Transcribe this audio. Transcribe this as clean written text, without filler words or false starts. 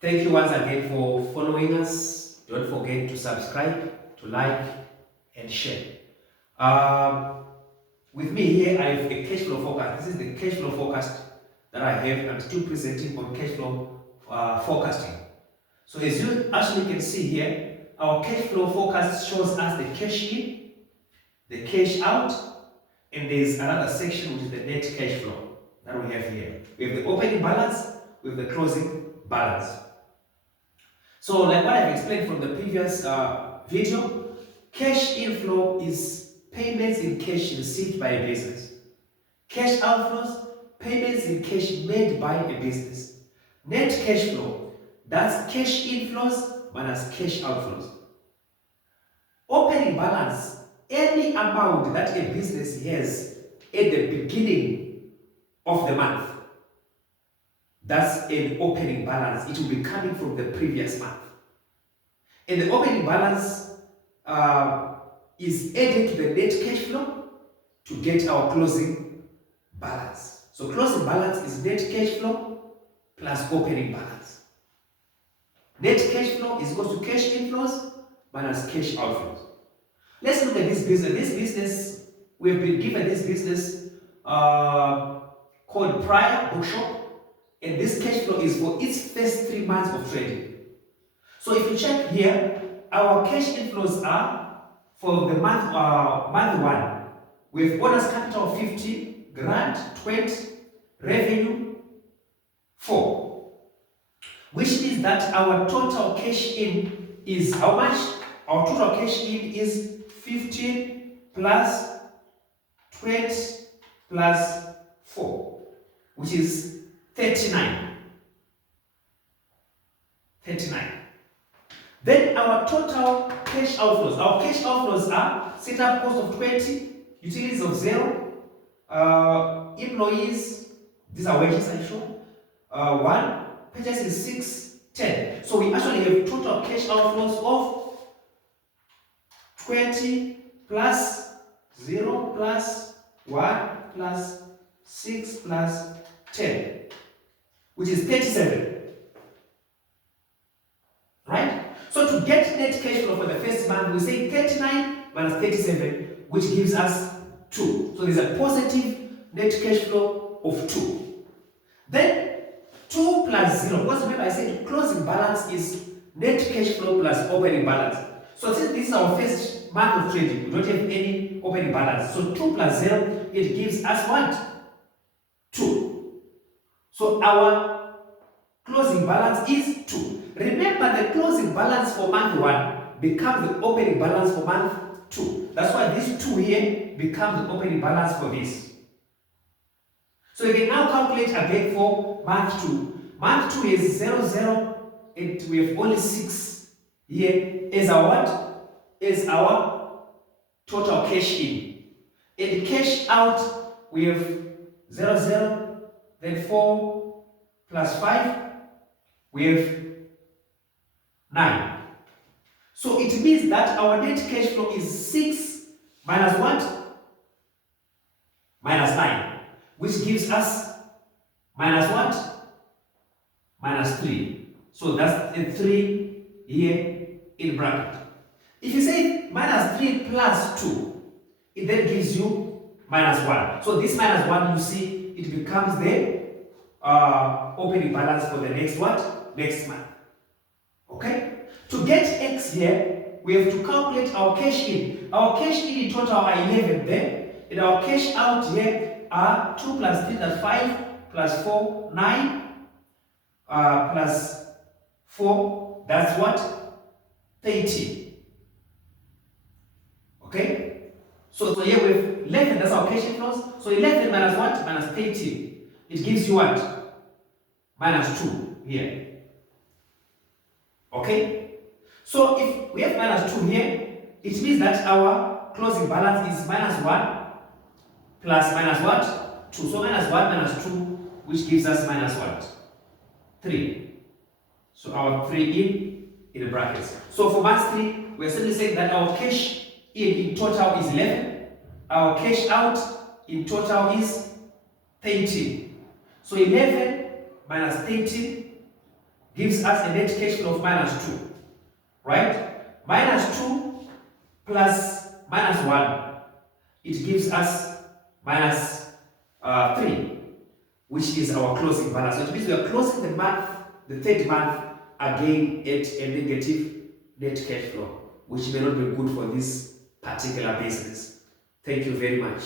Thank you once again for following us. Don't forget to subscribe, to like, and share. Um, with me here, I have a cash flow forecast. This is the cash flow forecast that I have. I'm still presenting on cash flow forecasting. So as you actually can see here, our cash flow forecast shows us the cash in, the cash out, and there's another section which is the net cash flow that we have here. We have the opening balance with the closing balance. So like what I've explained from the previous video, cash inflow is payments in cash received by a business. Cash outflows, payments in cash made by a business. Net cash flow, that's cash inflows minus cash outflows. Opening balance, any amount that a business has at the beginning of the month. That's an opening balance. It will be coming from the previous month. And the opening balance is added to the net cash flow to get our closing balance. So closing balance is net cash flow plus opening balance. Net cash flow is equal to cash inflows minus cash outflows. Let's look at this business. This business, we've been given this business called Prior Bookshop. And this cash flow is for its first 3 months of trading. So if you check here, our cash inflows are for the month 1 with owner's capital 50, grant 20, revenue 4. Which means that our total cash in is how much? Our total cash in is 15 plus 20 plus 4, which is 39. Then our total cash outflows. Our cash outflows are setup cost of 20, utilities of 0, employees, these are wages I show, 1, purchases 6, 10. So we actually have total cash outflows of 20 plus 0 plus 1 plus 6 plus 10, which is 37. Right? So to get net cash flow for the first month, we say 39 minus 37, which gives us 2. So there's a positive net cash flow of 2. Then 2 plus 0, because remember I said closing balance is net cash flow plus opening balance. So since this is our first month of trading, we don't have any opening balance. So 2 plus 0, it gives us what? 2. So our closing balance is 2. Remember, the closing balance for month 1 becomes the opening balance for month 2. That's why this 2 here becomes the opening balance for this. So you can now calculate again for month 2. Month 2 is 0, 0, and we have only 6 here as our what? As our total cash in. And cash out, we have 0, 0, then 4 plus 5, we have 9. So it means that our net cash flow is 6 minus what? Minus 9, which gives us minus what? Minus 3. So that's a 3 here in bracket. If you say minus 3 plus 2, it then gives you minus 1. So this minus 1, you see, it becomes the opening balance for the next what? Next month. Okay? To get X here, we have to calculate our cash in. Our cash in total are 11 there. And our cash out here are 2 plus 3, that's 5, plus 4, 9, plus 4, that's what? 30. Okay? So here we have 11, that's our cash inflows. So 11 minus what? Minus 30. It gives you what? Minus 2 here. Okay? So if we have minus 2 here, it means that our closing balance is minus 1 plus minus what? 2. So minus 1 minus 2, which gives us minus what? 3. So our 3 in the brackets. So for month 3, we're simply saying that our cash in total is 11. Our cash out in total is 13. So 11 minus 13 gives us a net cash flow of minus 2, right? Minus 2 plus minus 1, it gives us minus 3, which is our closing balance. So it means we are closing the month, the third month, again at a negative net cash flow, which may not be good for this particular business. Thank you very much.